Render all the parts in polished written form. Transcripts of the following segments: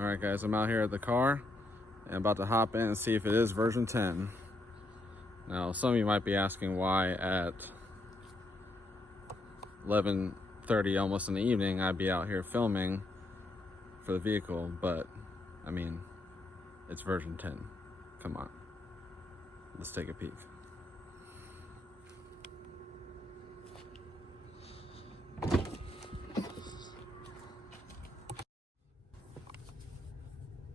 Alright guys, I'm out here at the car and about to hop in and see if it is version 10. Now some of you might be asking why at 11:30 almost in the evening I'd be out here filming for the vehicle, but I mean, it's version 10. Come on, let's take a peek.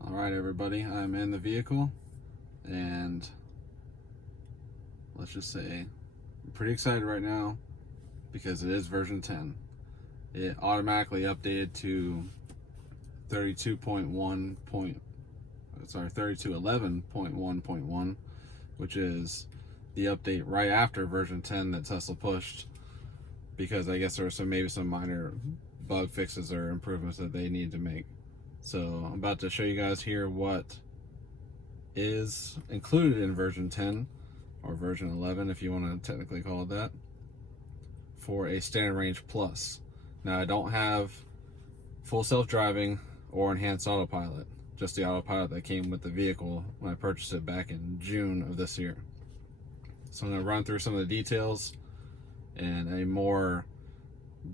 Alright everybody, I'm in the vehicle and let's just say I'm pretty excited right now because it is version 10. It automatically updated to 32.11.1, which is the update right after version 10 that Tesla pushed, because I guess there were maybe some minor bug fixes or improvements that they need to make. So I'm about to show you guys here what is included in version 10, or version 11 if you want to technically call it that, for a Standard Range Plus. Now I don't have full self-driving or enhanced autopilot, just the autopilot that came with the vehicle when I purchased it back in June of this year. So I'm going to run through some of the details, and a more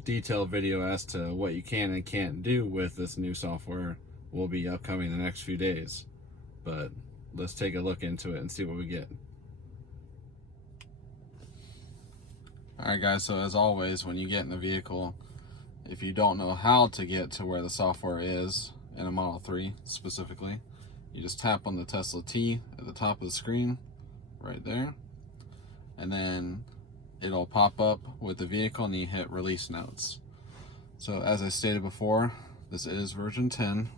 detailed video as to what you can and can't do with this new software will be upcoming in the next few days. But let's take a look into it and see what we get. Alright guys, so as always, when you get in the vehicle, if you don't know how to get to where the software is in a Model 3 specifically, you just tap on the Tesla T at the top of the screen right there, and then it'll pop up with the vehicle and you hit release notes. So as I stated before, this is version 10.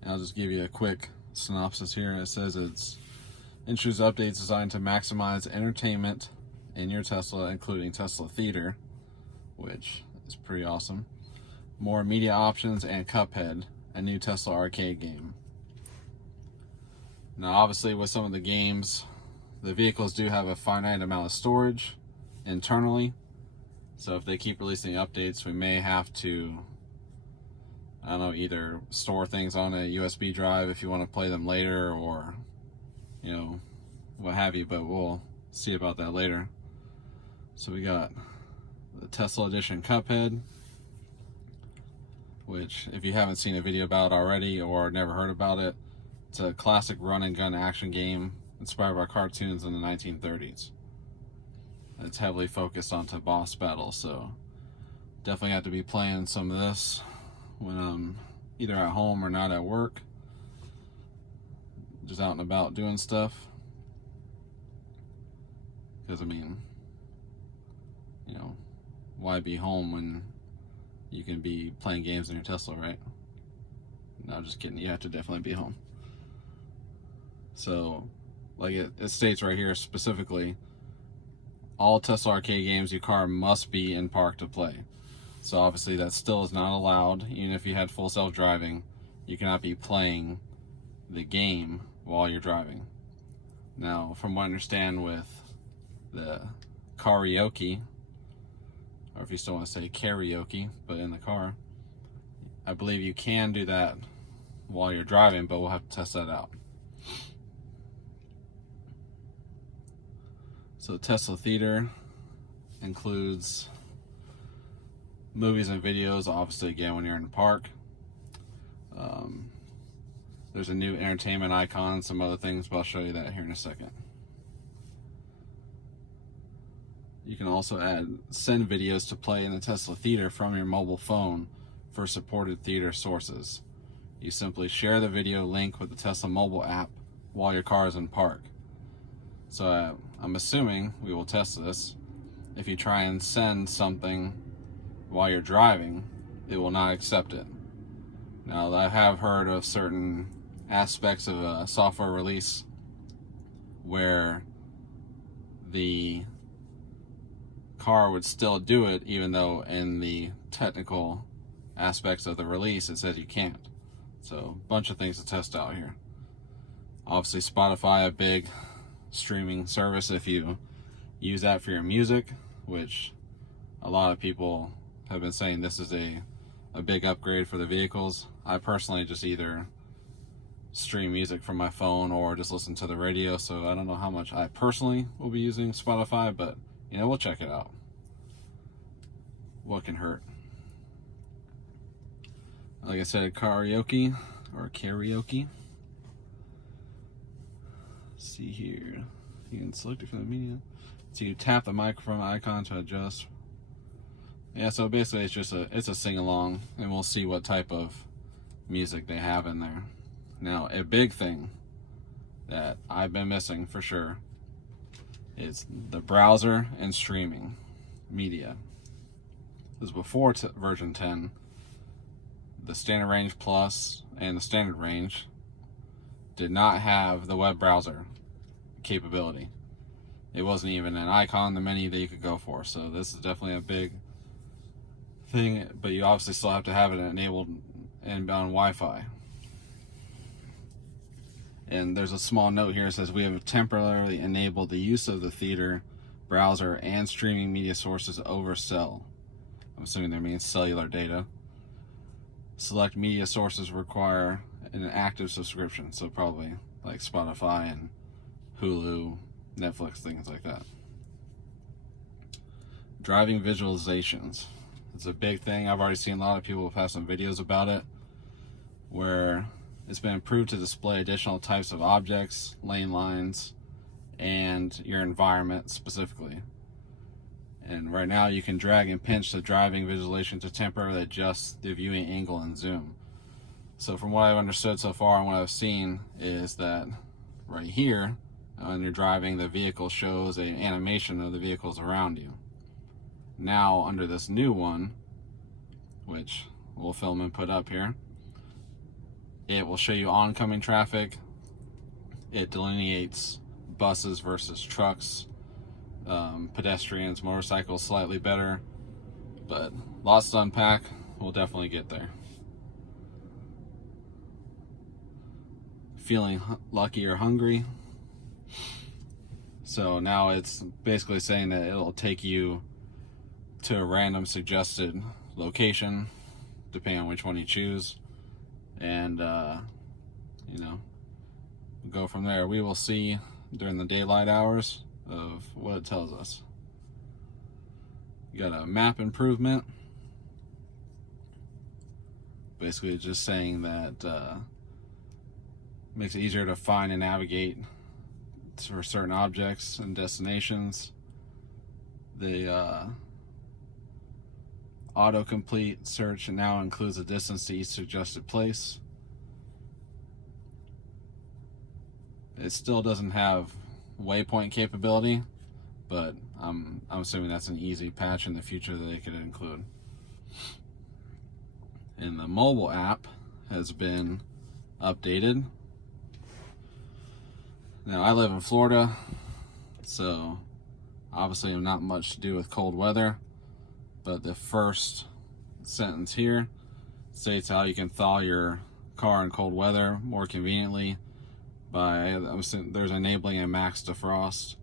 And I'll just give you a quick synopsis here. It says it's introduces updates designed to maximize entertainment in your Tesla, including Tesla Theater, which is pretty awesome. More media options and Cuphead, a new Tesla arcade game. Now obviously with some of the games, the vehicles do have a finite amount of storage internally, so if they keep releasing updates, we may have to, I don't know, either store things on a USB drive if you want to play them later, or, you know, what have you, but we'll see about that later. So we got the Tesla Edition Cuphead, which if you haven't seen a video about already or never heard about it, it's a classic run and gun action game inspired by cartoons in the 1930s. It's heavily focused onto boss battles, so definitely have to be playing some of this when I'm either at home or not at work, just out and about doing stuff. Because I mean, you know, why be home when you can be playing games in your Tesla, right? No, just kidding, you have to definitely be home. So like it states right here specifically, all Tesla arcade games your car must be in park to play. So obviously that still is not allowed. Even if you had full self-driving, you cannot be playing the game while you're driving. Now, from what I understand with the karaoke, or if you still want to say karaoke, but in the car, I believe you can do that while you're driving, but we'll have to test that out. So Tesla Theater includes movies and videos, obviously again when you're in the park. There's a new entertainment icon, some other things, but I'll show you that here in a second. You can also send videos to play in the Tesla Theater from your mobile phone for supported theater sources. You simply share the video link with the Tesla mobile app while your car is in park. So I'm assuming we will test this. If you try and send something while you're driving, it will not accept it. Now, I have heard of certain aspects of a software release where the car would still do it, even though in the technical aspects of the release it says you can't. So a bunch of things to test out here. Obviously Spotify, a big streaming service if you use that for your music, which a lot of people have been saying this is a a big upgrade for the vehicles. I personally just either stream music from my phone or just listen to the radio, so I don't know how much I personally will be using Spotify, but you know, we'll check it out. What can hurt? Like I said, karaoke. Let's see here. You can select it from the media. So you tap the microphone icon to adjust. Yeah, so basically it's a sing-along, and we'll see what type of music they have in there. Now, a big thing that I've been missing for sure is the browser and streaming media. Because before version 10, the standard range plus and the standard range did not have the web browser capability. It wasn't even an icon in the menu that you could go for. So this is definitely a big thing, but you obviously still have to have it enabled inbound Wi-Fi. And there's a small note here that says we have temporarily enabled the use of the theater browser and streaming media sources over cell. I'm assuming that means cellular data. Select media sources require an active subscription, so probably like Spotify and Hulu, Netflix, things like that. Driving visualizations. It's a big thing. I've already seen a lot of people have some videos about it, where it's been improved to display additional types of objects, lane lines, and your environment specifically. And right now you can drag and pinch the driving visualization to temporarily adjust the viewing angle and zoom. So from what I've understood so far and what I've seen is that right here, when you're driving, the vehicle shows an animation of the vehicles around you. Now under this new one, which we'll film and put up here, it will show you oncoming traffic. It delineates buses versus trucks, pedestrians, motorcycles slightly better, but lots to unpack. We'll definitely get there. Feeling lucky or hungry. So now it's basically saying that it'll take you to a random suggested location, depending on which one you choose, and go from there. We will see during the daylight hours of what it tells us. You got a map improvement. Basically just saying that makes it easier to find and navigate for certain objects and destinations. The autocomplete search now includes a distance to each suggested place. It still doesn't have waypoint capability, but I'm assuming that's an easy patch in the future that they could include. And the mobile app has been updated. Now I live in Florida, so obviously I'm not much to do with cold weather, but the first sentence here states how you can thaw your car in cold weather more conveniently by there's enabling a max defrost,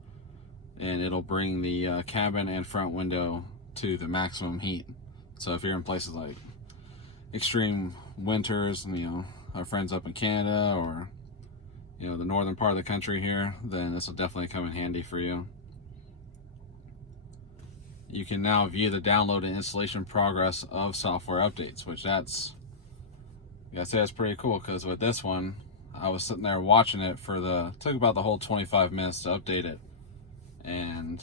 and it'll bring the cabin and front window to the maximum heat. So if you're in places like extreme winters, our friends up in Canada or the northern part of the country here, then this will definitely come in handy for you. You can now view the download and installation progress of software updates, which that's pretty cool, because with this one, I was sitting there watching it took about the whole 25 minutes to update it. And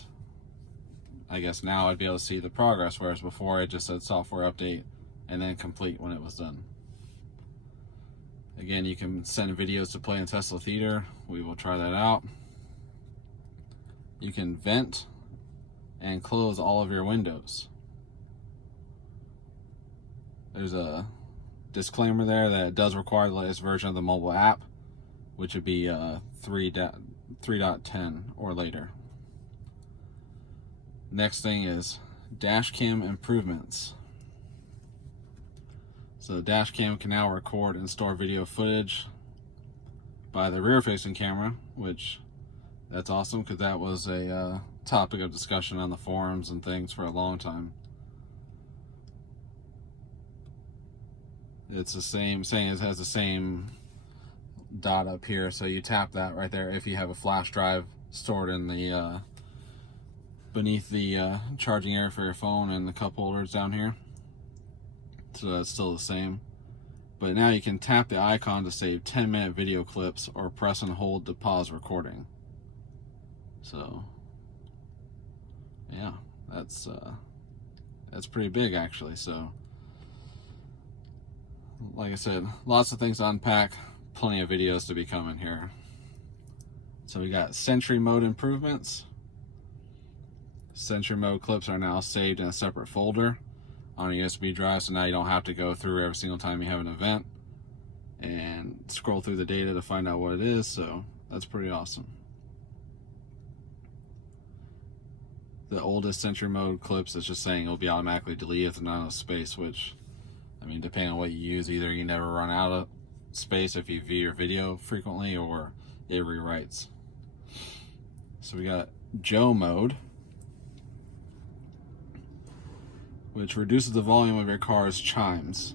I guess now I'd be able to see the progress, whereas before it just said software update and then complete when it was done. Again, you can send videos to play in Tesla Theater. We will try that out. You can vent and close all of your windows. There's a disclaimer there that it does require the latest version of the mobile app, which would be 3.10 or later. Next thing is dash cam improvements. So the dash cam can now record and store video footage by the rear facing camera, which that's awesome, because that was a topic of discussion on the forums and things for a long time. it's the same, saying it has the same dot up here. So you tap that right there if you have a flash drive stored in the beneath the charging area for your phone and the cup holders down here. So that's still the same. But now you can tap the icon to save 10-minute video clips or press and hold to pause recording. So yeah, that's pretty big actually. So like I said, lots of things to unpack, plenty of videos to be coming here. So we got Sentry mode improvements. Sentry mode clips are now saved in a separate folder on a USB drive, so now you don't have to go through every single time you have an event and scroll through the data to find out what it is. So that's pretty awesome. The oldest Sentry mode clips is just saying it'll be automatically deleted if there's not enough space, which, I mean, depending on what you use, either you never run out of space if you view your video frequently, or it rewrites. So we got Joe mode, which reduces the volume of your car's chimes.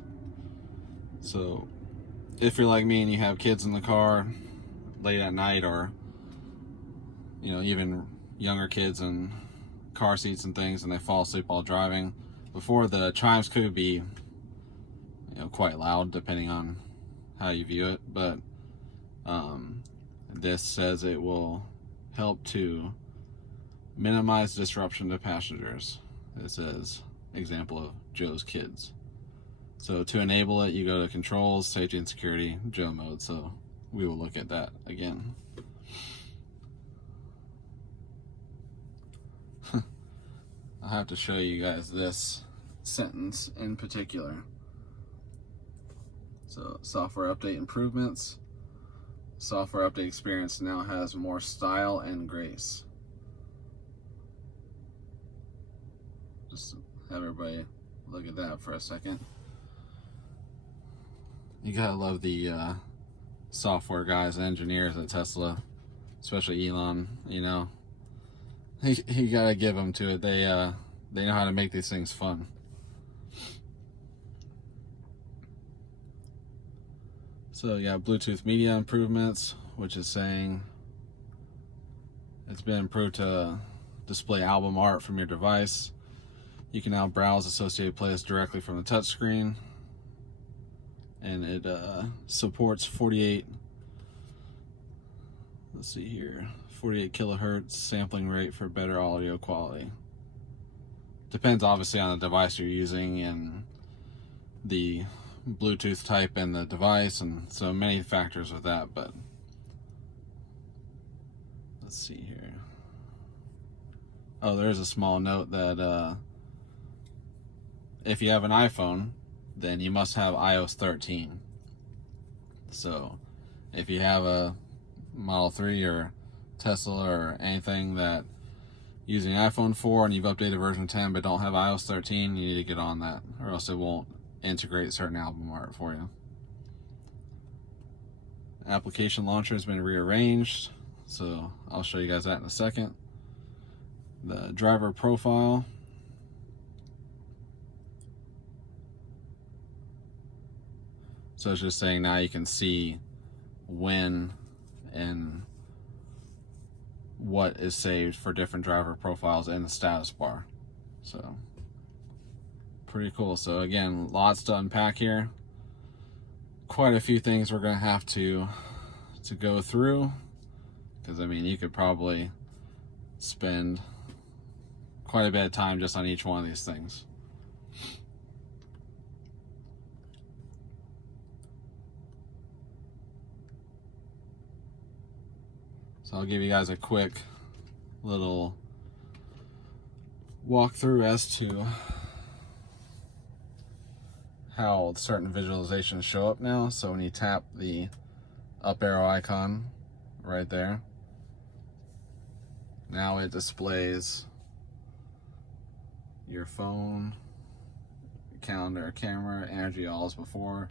So if you're like me and you have kids in the car late at night, or even younger kids in car seats and things, and they fall asleep while driving, before, the chimes could be quite loud depending on how you view it, but this says it will help to minimize disruption to passengers. It says example of Joe's kids. So to enable it, you go to Controls, Safety and Security, Joe mode. So we will look at that again. I have to show you guys this sentence in particular. So software update improvements. Software update experience now has more style and grace. Just have everybody look at that for a second. You gotta love the software guys and engineers at Tesla, especially Elon. You gotta give them to it. They know how to make these things fun. So you got Bluetooth media improvements, which is saying it's been improved to display album art from your device. You can now browse associated playlists directly from the touchscreen, and it supports 48 kilohertz sampling rate for better audio quality. Depends obviously on the device you're using and the Bluetooth type and the device, and so many factors with that. But let's see here. Oh, there's a small note that if you have an iPhone, then you must have iOS 13. So if you have a Model 3 or Tesla or anything that using iPhone 4 and you've updated version 10 but don't have iOS 13, you need to get on that, or else it won't integrate certain album art for you. Application launcher has been rearranged, so I'll show you guys that in a second. The driver profile. So it's just saying now you can see when and what is saved for different driver profiles in the status bar. So pretty cool. So again, lots to unpack here. Quite a few things we're going to have to go through, because I mean, you could probably spend quite a bit of time just on each one of these things. So I'll give you guys a quick little walkthrough as to how certain visualizations show up now. So when you tap the up arrow icon right there, now it displays your phone, calendar, camera, energy all as before,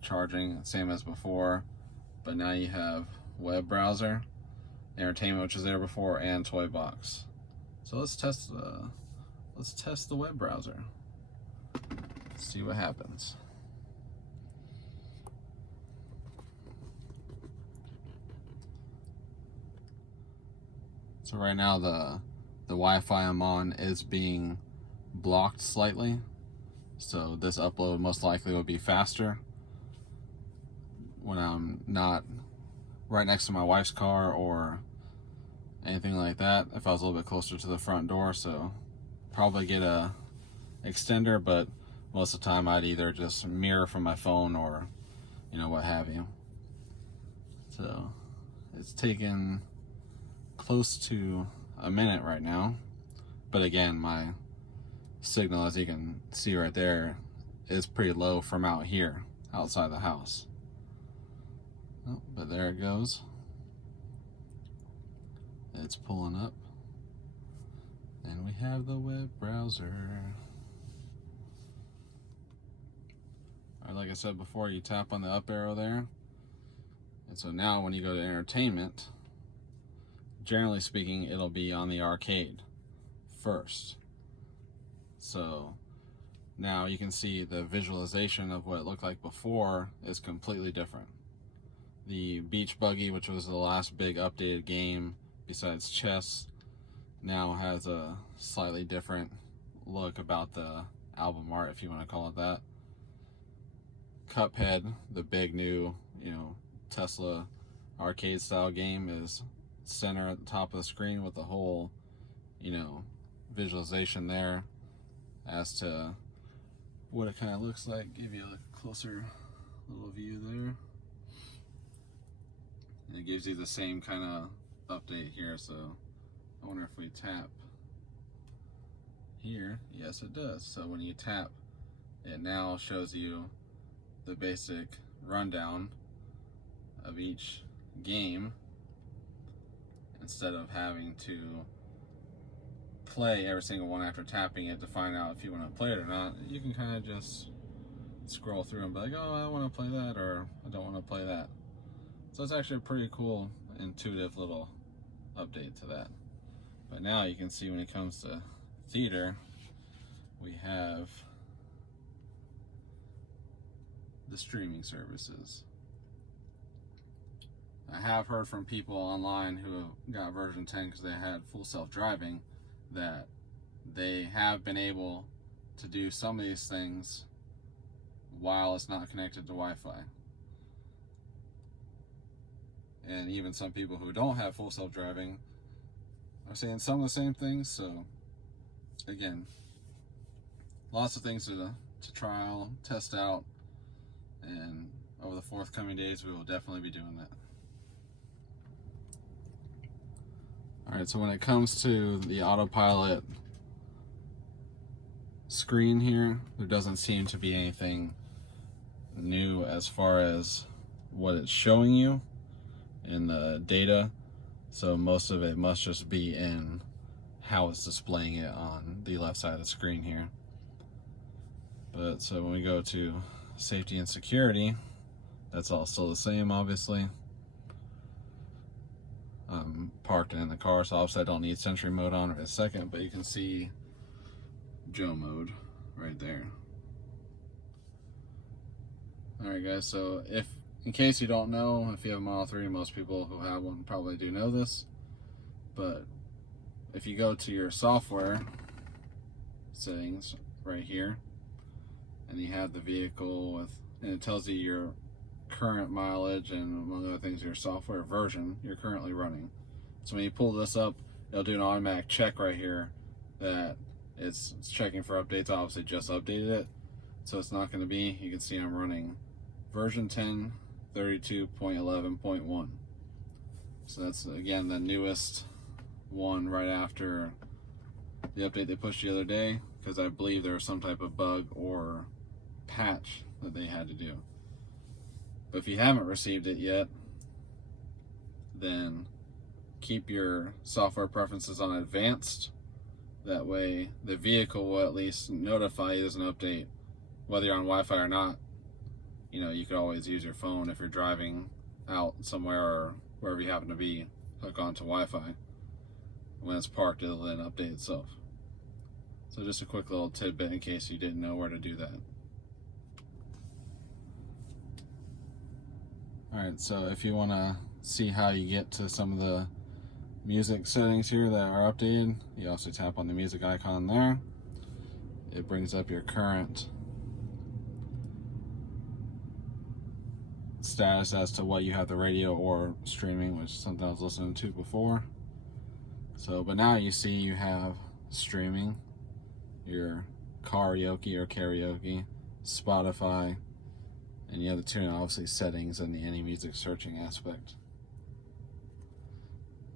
charging same as before, but now you have web browser, entertainment, which was there before, and toy box. So let's test the web browser. Let's see what happens. So right now the Wi-Fi I'm on is being blocked slightly. So this upload most likely will be faster when I'm not right next to my wife's car or anything like that. If I was a little bit closer to the front door, so probably get a extender, but most of the time I'd either just mirror from my phone or, you know, what have you. So it's taken close to a minute right now, but again, my signal, as you can see right there, is pretty low from out here outside the house. Oh, but there it goes. It's pulling up, and we have the web browser. All right, like I said before, you tap on the up arrow there, and so now when you go to entertainment, generally speaking, it'll be on the arcade first. So now you can see the visualization of what it looked like before is completely different. The Beach Buggy, which was the last big updated game besides chess, now has a slightly different look about the album art, if you want to call it that. Cuphead, the big new, you know, Tesla arcade style game, is center at the top of the screen with the whole, you know, visualization there as to what it kind of looks like. Give you a closer little view there. And it gives you the same kind of update here, so I wonder if we tap here. Yes, it does. So when you tap, it now shows you the basic rundown of each game instead of having to play every single one after tapping it to find out if you want to play it or not. You can kind of just scroll through and be like, oh, I want to play that, or I don't want to play that. So it's actually a pretty cool, intuitive little update to that. But now you can see when it comes to theater, we have the streaming services. I have heard from people online who have got version 10 because they had full self-driving that they have been able to do some of these things while it's not connected to Wi-Fi. And even some people who don't have full self-driving are saying some of the same things. So again, lots of things to trial, test out, and over the forthcoming days we will definitely be doing that. Alright, so when it comes to the autopilot screen here, there doesn't seem to be anything new as far as what it's showing you in the data. So most of it must just be in how it's displaying it on the left side of the screen here. But so when we go to safety and security, that's all still the same, obviously. I'm parked in the car, so obviously I don't need Sentry mode on right a second, but you can see Joe mode right there. Alright guys, so if in case you don't know, if you have a Model 3, most people who have one probably do know this, but if you go to your software settings right here, and you have the vehicle with, and it tells you your current mileage and among other things your software version you're currently running. So when you pull this up, it'll do an automatic check right here that it's checking for updates. Obviously just updated it, so it's not going to be, you can see I'm running version 10 32.11.1. so that's again the newest one right after the update they pushed the other day, because I believe there was some type of bug or patch that they had to do. But if you haven't received it yet, then keep your software preferences on advanced. That way the vehicle will at least notify you there's an update, whether you're on Wi-Fi or not. You know, you could always use your phone if you're driving out somewhere or wherever you happen to be, hook onto Wi-Fi. When it's parked, it'll then update itself. So just a quick little tidbit in case you didn't know where to do that. Alright, so if you want to see how you get to some of the music settings here that are updated. You also tap on the music icon there. It brings up your current status as to what you have the radio or streaming, which is something I was listening to before. So, but now you see you have streaming, your karaoke or karaoke, Spotify, and you have the tune, obviously settings and the any music searching aspect.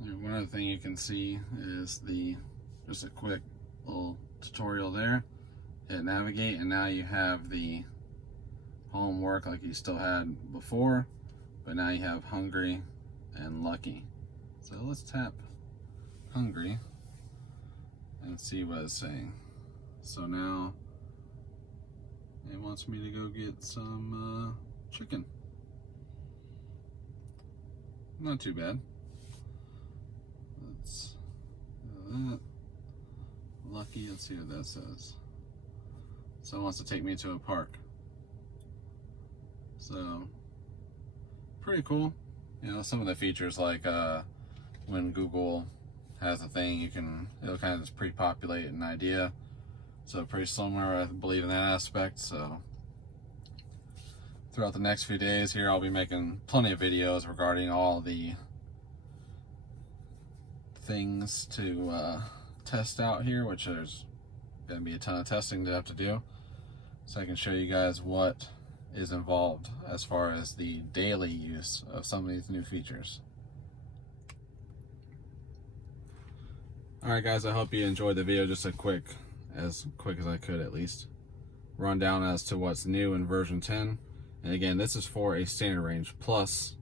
And one other thing you can see is just a quick little tutorial there. Hit navigate, and now you have the homework like you still had before, but now you have hungry and lucky. So let's tap hungry and see what it's saying. So now it wants me to go get some chicken. Not too bad. Let's do that. Lucky, let's see what that says. So it wants to take me to a park. So pretty cool. You know, some of the features like when Google has a thing, it'll kind of just pre-populate an idea. So pretty similar, I believe, in that aspect. So throughout the next few days here, I'll be making plenty of videos regarding all the things to test out here, which there's going to be a ton of testing to have to do. So I can show you guys what is involved as far as the daily use of some of these new features. Alright guys, I hope you enjoyed the video. Just as quick as I could at least. Rundown as to what's new in version 10. And again, this is for a standard range plus,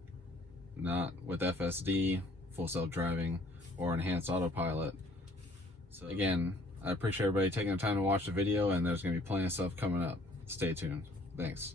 not with FSD, full self-driving, or enhanced autopilot. So again, I appreciate everybody taking the time to watch the video, and there's going to be plenty of stuff coming up. Stay tuned. Thanks.